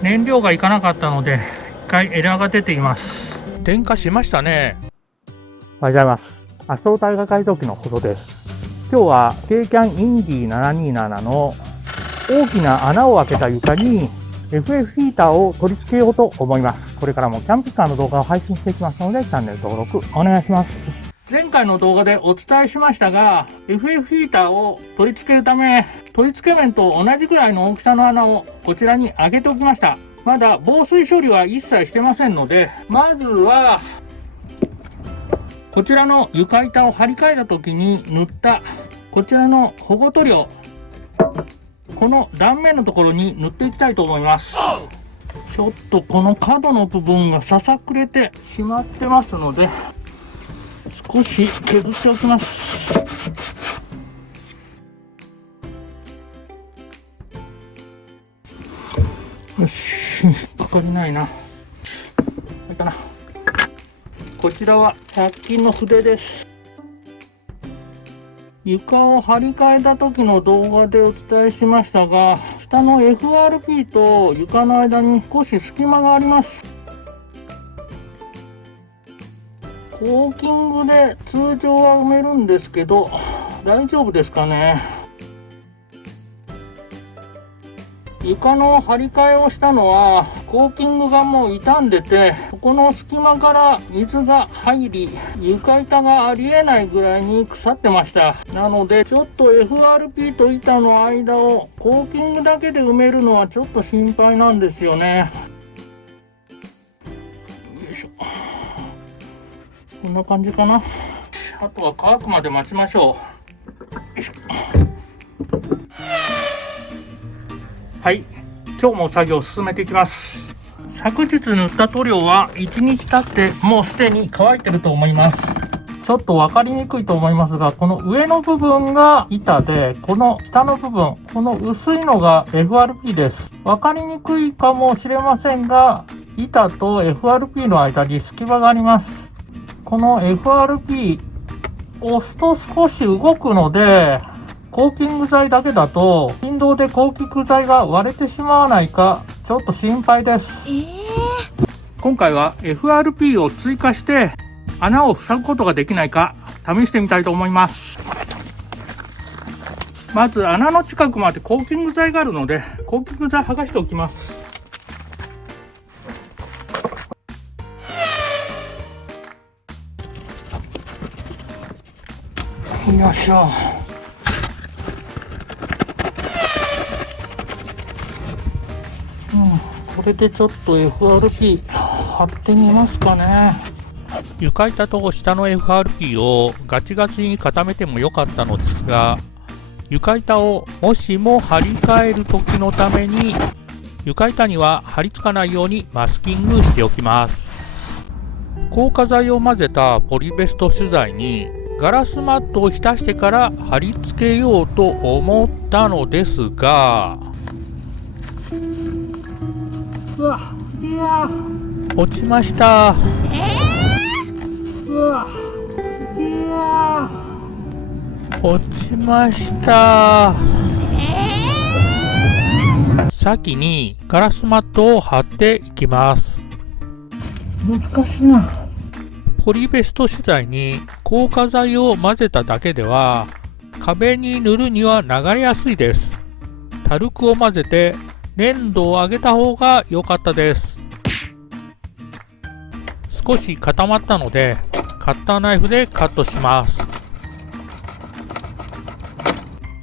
燃料がいかなかったので1回エラーが出ています。点火しましたね。おはようございます。アストロ大河改造機のことです。今日はケイキャンインディ727の大きな穴を開けた床に FF ヒーターを取り付けようと思います。これからもキャンピカーの動画を配信していきますので、チャンネル登録お願いします。前回の動画でお伝えしましたが、FF ヒーターを取り付けるため、取り付け面と同じくらいの大きさの穴をこちらに開けておきました。まだ防水処理は一切してませんので、まずはこちらの床板を張り替えた時に塗ったこちらの保護塗料、この断面のところに塗っていきたいと思います。ちょっとこの角の部分がささくれてしまってますので、少し削っておきます。よし、かかりないな。いいかな。こちらは100均の筆です。床を張り替えた時の動画でお伝えしましたが、下の FRP と床の間に少し隙間があります。コーキングで通常は埋めるんですけど、大丈夫ですかね。床の張り替えをしたのはコーキングがもう傷んでて、ここの隙間から水が入り、床板がありえないぐらいに腐ってました。なのでちょっと FRP と板の間をコーキングだけで埋めるのはちょっと心配なんですよね。よいしょ、こんな感じかな。あとは乾くまで待ちましょう。よいしょ。はい、今日も作業を進めていきます。昨日塗った塗料は1日経ってもうすでに乾いてると思います。ちょっと分かりにくいと思いますが、この上の部分が板で、この下の部分、この薄いのが FRP です。分かりにくいかもしれませんが、板と FRP の間に隙間があります。この FRP 押すと少し動くので、コーキング剤だけだと振動でコーキング剤が割れてしまわないかちょっと心配です。今回は FRP を追加して穴を塞ぐことができないか試してみたいと思います。まず穴の近くまでコーキング剤があるので、コーキング剤剥がしておきます。よいしょ。これでちょっと FRP 貼ってみますかね。床板と下の FRP をガチガチに固めてもよかったのですが、床板をもしも張り替える時のために床板には貼り付かないようにマスキングしておきます。硬化剤を混ぜたポリベスト資材にガラスマットを浸してから貼り付けようと思ったのですが、うわ、いや落ちました。うわ、いや落ちました。先にガラスマットを貼っていきます。難しいな。ポリベスト資材に硬化剤を混ぜただけでは壁に塗るには流れやすいです。タルクを混ぜて粘度を上げた方が良かったです。少し固まったのでカッターナイフでカットします。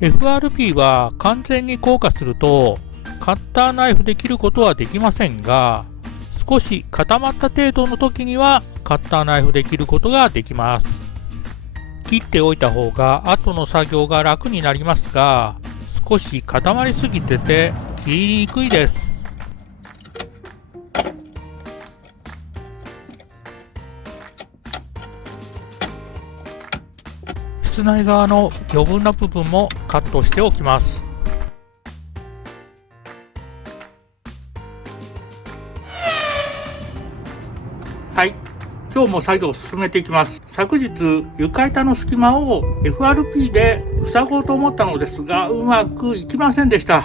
FRP は完全に硬化するとカッターナイフで切ることはできませんが、少し固まった程度の時にはカッターナイフで切ることができます。切っておいた方が後の作業が楽になりますが、少し固まりすぎてて切りにくいです。室内側の余分な部分もカットしておきます。はい、今日も作業を進めていきます。昨日床板の隙間を FRP で塞ごうと思ったのですが、うまくいきませんでした。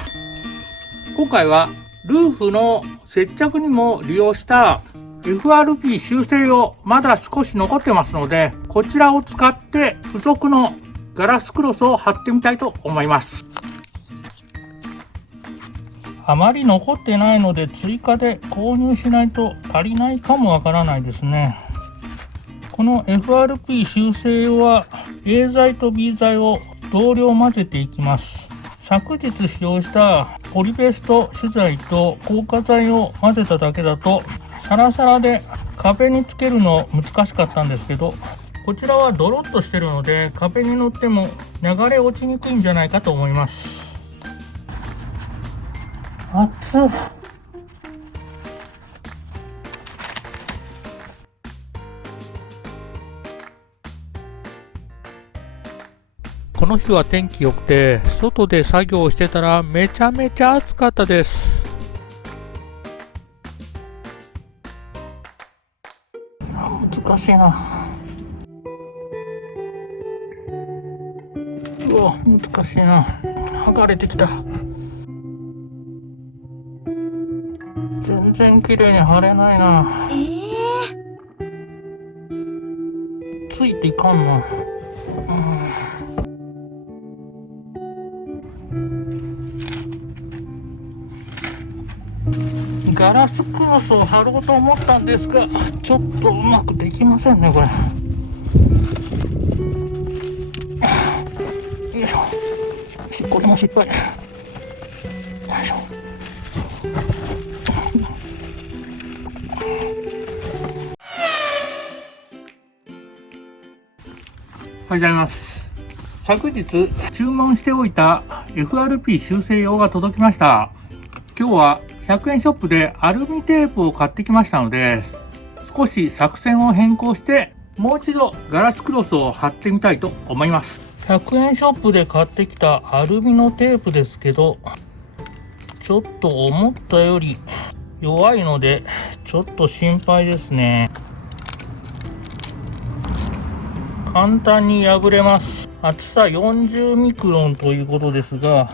今回はルーフの接着にも利用した FRP 修正用まだ少し残ってますので、こちらを使って付属のガラスクロスを貼ってみたいと思います。あまり残ってないので追加で購入しないと足りないかもわからないですね。この FRP 修正用は A 剤と B 剤を同量混ぜていきます。昨日使用したポリベスト資材と硬化剤を混ぜただけだとサラサラで壁につけるの難しかったんですけど、こちらはドロッとしてるので壁に乗っても流れ落ちにくいんじゃないかと思います。熱っ。この日は天気良くて、外で作業してたらめちゃめちゃ暑かったです。難しいな。うわ、難しいな。剥がれてきた。全然綺麗に貼れないな。ついていかんな。ガラスクロスを貼ろうと思ったんですが、ちょっとうまくできませんね、これ。よいしょ。これも失敗。よいしょ。おはようございます。昨日注文しておいた FRP 修正用が届きました。今日は100円ショップでアルミテープを買ってきましたので、少し作戦を変更してもう一度ガラスクロスを貼ってみたいと思います。100円ショップで買ってきたアルミのテープですけど、ちょっと思ったより弱いのでちょっと心配ですね。簡単に破れます。厚さ40ミクロンということですが、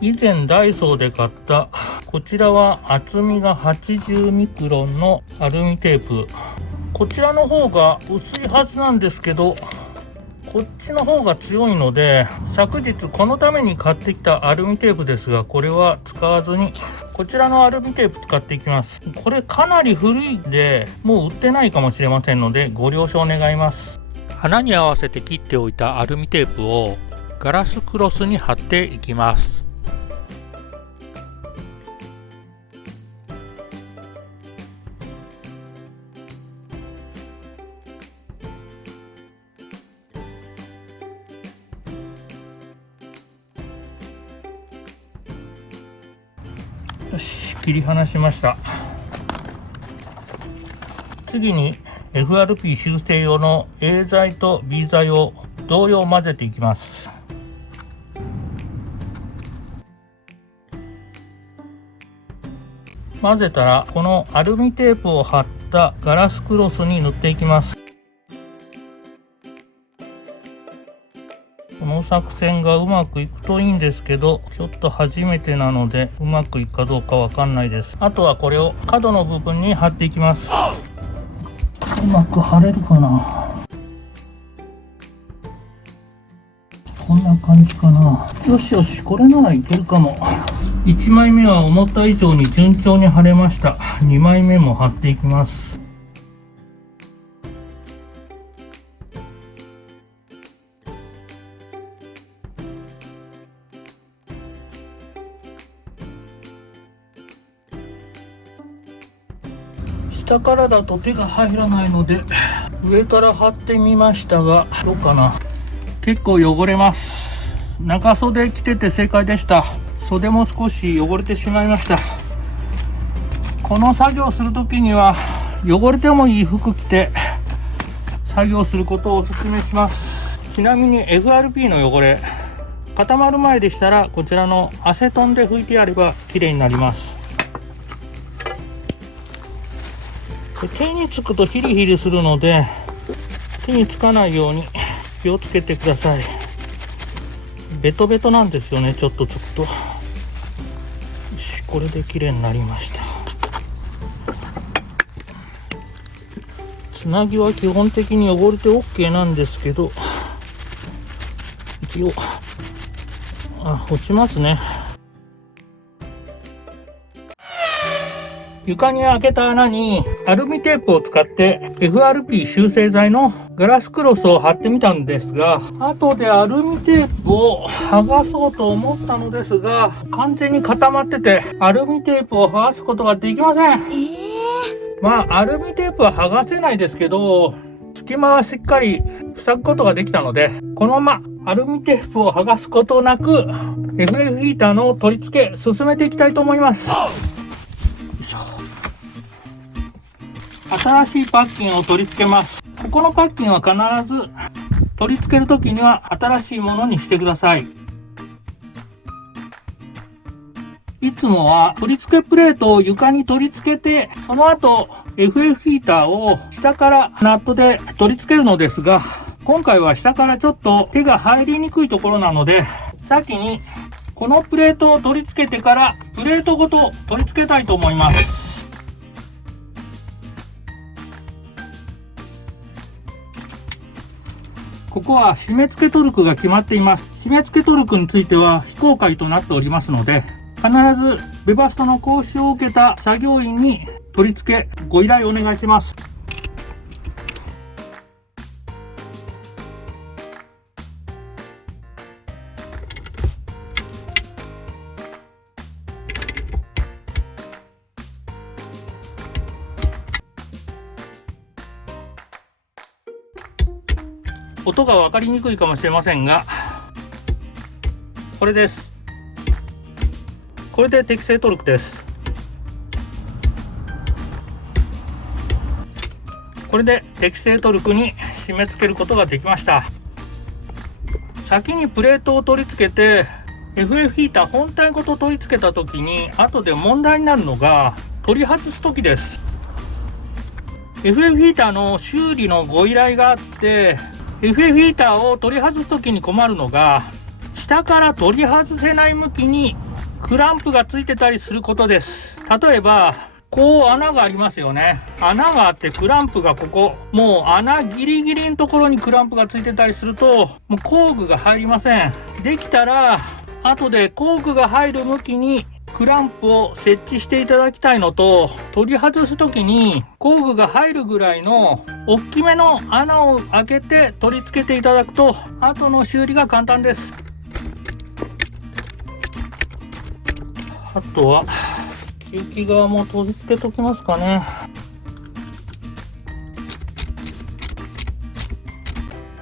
以前ダイソーで買ったこちらは厚みが80ミクロンのアルミテープ。こちらの方が薄いはずなんですけど、こっちの方が強いので、昨日このために買ってきたアルミテープですが、これは使わずにこちらのアルミテープ使っていきます。これかなり古いんでもう売ってないかもしれませんのでご了承願います。花に合わせて切っておいたアルミテープをガラスクロスに貼っていきます。よし、切り離しました。次に FRP 修正用の A 剤と B 剤を同量混ぜていきます。混ぜたらこのアルミテープを貼ったガラスクロスに塗っていきます。この作戦がうまくいくといいんですけど、ちょっと初めてなのでうまくいくかどうかわかんないです。あとはこれを角の部分に貼っていきます。うまく貼れるかな。こんな感じかな。よしよし、これならいけるかも。1枚目は思った以上に順調に貼れました。2枚目も貼っていきます。下からだと手が入らないので上から貼ってみましたが、どうかな。結構汚れます。長袖着てて正解でした。袖も少し汚れてしまいました。この作業する時には汚れてもいい服着て作業することをお勧めします。ちなみに FRP の汚れ固まる前でしたら、こちらのアセトンで拭いてやればきれいになります。手につくとヒリヒリするので、手につかないように気をつけてください。ベトベトなんですよね、ちょっとつくと。よし、ここれで綺麗になりました。つなぎは基本的に汚れて OK なんですけど、一応落ちますね。床に開けた穴にアルミテープを使って FRP 修正剤のガラスクロスを貼ってみたんですが、後でアルミテープを剥がそうと思ったのですが、完全に固まっててアルミテープを剥がすことができません。まあアルミテープは剥がせないですけど、隙間はしっかり塞ぐことができたので、このままアルミテープを剥がすことなく FF ヒーターの取り付け進めていきたいと思います。新しいパッキンを取り付けます。ここのパッキンは必ず取り付けるときには新しいものにしてください。いつもは取り付けプレートを床に取り付けて、その後 FF ヒーターを下からナットで取り付けるのですが、今回は下からちょっと手が入りにくいところなので、先にこのプレートを取り付けてからプレートごと取り付けたいと思います。ここは締め付けトルクが決まっています。締め付けトルクについては非公開となっておりますので、必ずベバストの講習を受けた作業員に取り付けご依頼お願いします。音が分かりにくいかもしれませんが、これです。これで適正トルクです。これで適正トルクに締め付けることができました。先にプレートを取り付けて FF ヒーター本体ごと取り付けた時に後で問題になるのが取り外す時です。 FF ヒーターの修理のご依頼があって、FF ヒーターを取り外す時に困るのが、下から取り外せない向きにクランプがついてたりすることです。例えばこう穴がありますよね。穴があってクランプがここ、もう穴ギリギリのところにクランプがついてたりすると、もう工具が入りません。できたら後で工具が入る向きにクランプを設置していただきたいのと、取り外す時に工具が入るぐらいの大きめの穴を開けて取り付けていただくと後の修理が簡単です。あとは吸気側も取り付けときますかね。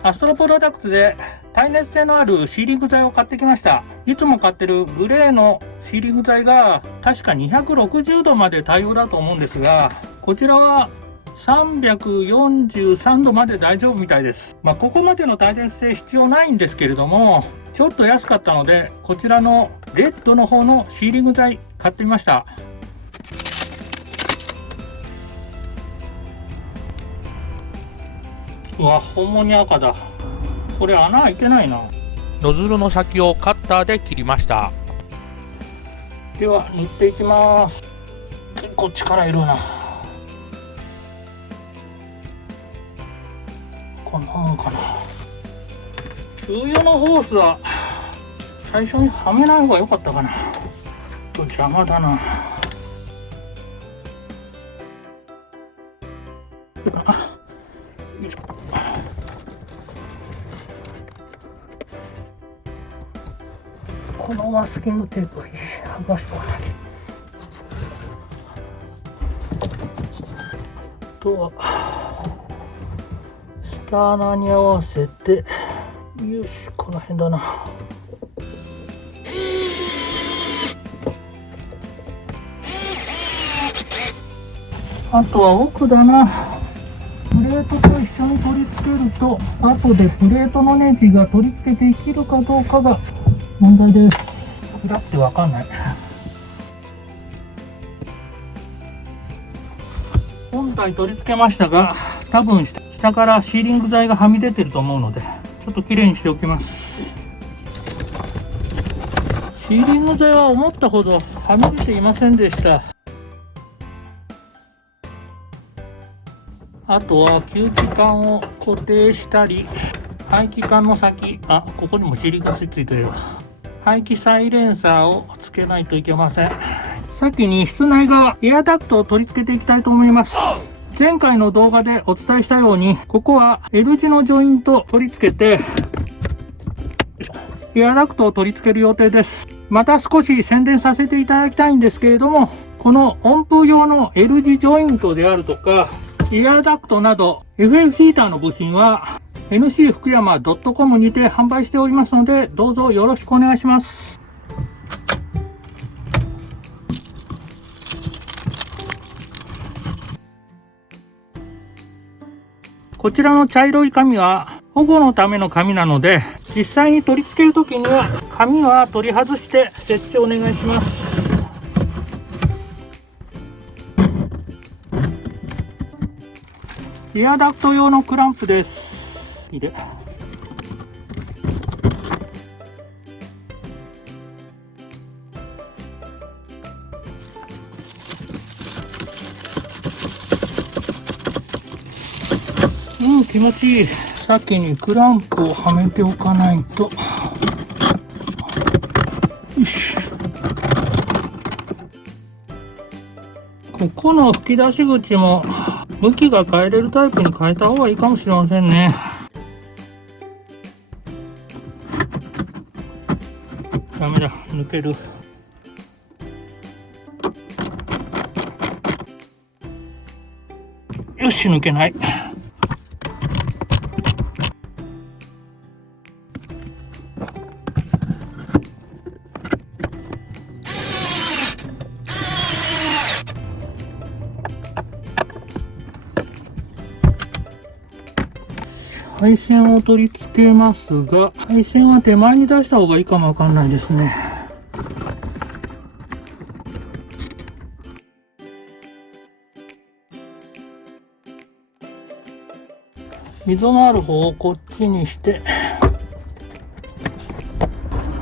アストロプロダクツで耐熱性のあるシーリング剤を買ってきました。いつも買ってるグレーのシーリング剤が確か260度まで対応だと思うんですが、こちらは343度まで大丈夫みたいです。ここまでの耐熱性必要ないんですけれども、ちょっと安かったのでこちらのレッドの方のシーリング剤買ってみました。うわ、ほんまに赤だ。これ穴開いてないな。ノズルの先をカッターで切りました。では塗っていきます。結構力いるな。こんなもんかな。給油のホースは最初にはめない方が良かったかな。邪魔だな。よいしょ。このマスキングテープを剥がしとかない。あとは下穴に合わせて、よし、この辺だな。あとは奥だな。プレートと一緒に取り付けると、後でプレートのネジが取り付けできるかどうかが問題です。だってわかんない。本体取り付けましたが、多分下からシーリング剤がはみ出てると思うので、ちょっときれいにしておきます。シーリング剤は思ったほどはみ出ていませんでした。あとは吸気管を固定したり、排気管の先、ここにも尻口ついてるわ。排気サイレンサーをつけないといけません。先に室内側、エアダクトを取り付けていきたいと思います。前回の動画でお伝えしたように、ここは L 字のジョイント取り付けて、エアダクトを取り付ける予定です。また少し宣伝させていただきたいんですけれども、この温風用の L 字ジョイントであるとか、エアダクトなど FF ヒーターの部品は NC 福山 .com にて販売しておりますので、どうぞよろしくお願いします。こちらの茶色い紙は保護のための紙なので、実際に取り付けるときには紙は取り外して設置をお願いします。エアダクト用のクランプです。入れ。気持ちいい。先にクランプをはめておかないと。よし。ここの吹き出し口も向きが変えれるタイプに変えた方がいいかもしれませんね。ダメだ、抜ける。よし、抜けない。配線を取り付けますが、配線は手前に出した方がいいかもわかんないですね。溝のある方をこっちにして、よ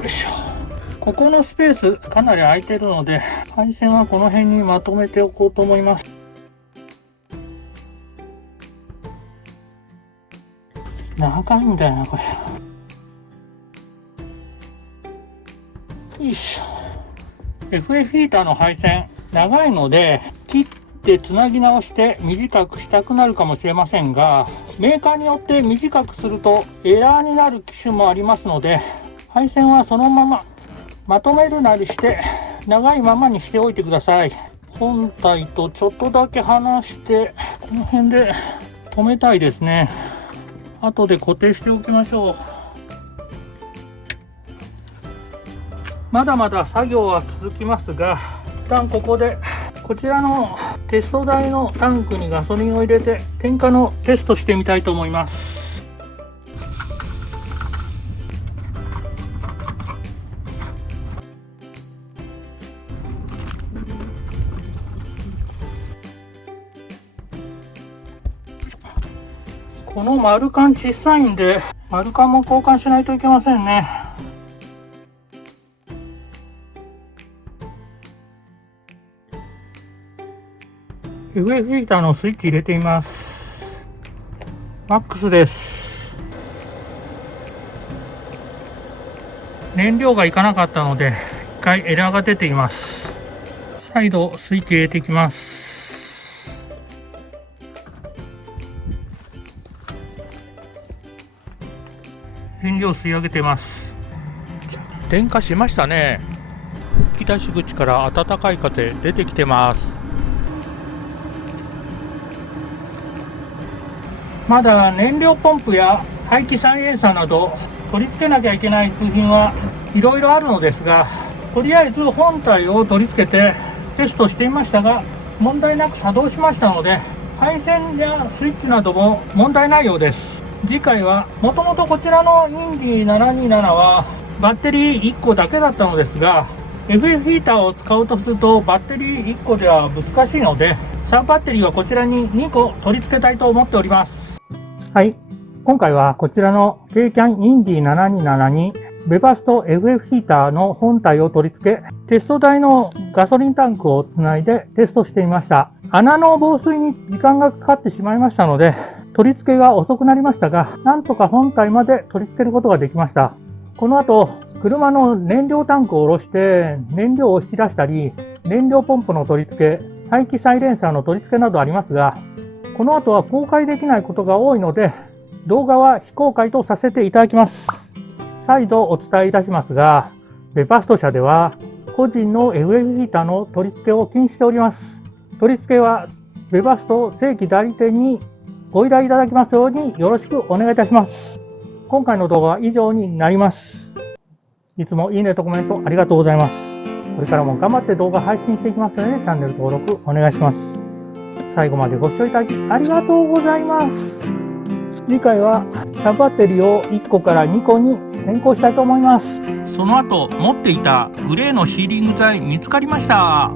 いしょ。ここのスペースかなり空いてるので、配線はこの辺にまとめておこうと思います。長いんだよな、これ。よいしょ。FF ヒーターの配線、長いので、切ってつなぎ直して短くしたくなるかもしれませんが、メーカーによって短くするとエラーになる機種もありますので、配線はそのまままとめるなりして、長いままにしておいてください。本体とちょっとだけ離して、この辺で留めたいですね。後で固定しておきましょう。まだまだ作業は続きますが、一旦ここでこちらのテスト台のタンクにガソリンを入れて点火のテストしてみたいと思います。この丸缶小さいんで、丸缶も交換しないといけませんね。FF ヒーターのスイッチ入れてみます。マックスです。燃料がいかなかったので、一回エラーが出ています。再度スイッチ入れていきます。燃料吸い上げてます。点火しましたね。吹き出し口から暖かい風出てきてます。まだ燃料ポンプや排気サイレンサーなど取り付けなきゃいけない部品はいろいろあるのですが、とりあえず本体を取り付けてテストしていましたが、問題なく作動しましたので、配線やスイッチなども問題ないようです。次回はもともとこちらのインディ727はバッテリー1個だけだったのですが、 FF ヒーターを使うとするとバッテリー1個では難しいので、サブバッテリーはこちらに2個取り付けたいと思っております。はい、今回はこちらの軽キャンインディ727にベバスト FF ヒーターの本体を取り付け、テスト台のガソリンタンクをつないでテストしてみました。穴の防水に時間がかかってしまいましたので、取り付けが遅くなりましたが、なんとか本体まで取り付けることができました。この後、車の燃料タンクを下ろして燃料を引き出したり、燃料ポンプの取り付け、排気サイレンサーの取り付けなどありますが、この後は公開できないことが多いので、動画は非公開とさせていただきます。再度お伝えいたしますが、ベバスト社では個人の FF ヒーターの取り付けを禁止しております。取り付けはベバスト正規代理店にご依頼いただきますようによろしくお願いいたします。今回の動画は以上になります。いつもいいねとコメントありがとうございます。これからも頑張って動画配信していきますので、チャンネル登録お願いします。最後までご視聴いただきありがとうございます。次回はサブバッテリーを1個から2個に変更したいと思います。その後持っていたグレーのシーリング剤見つかりました。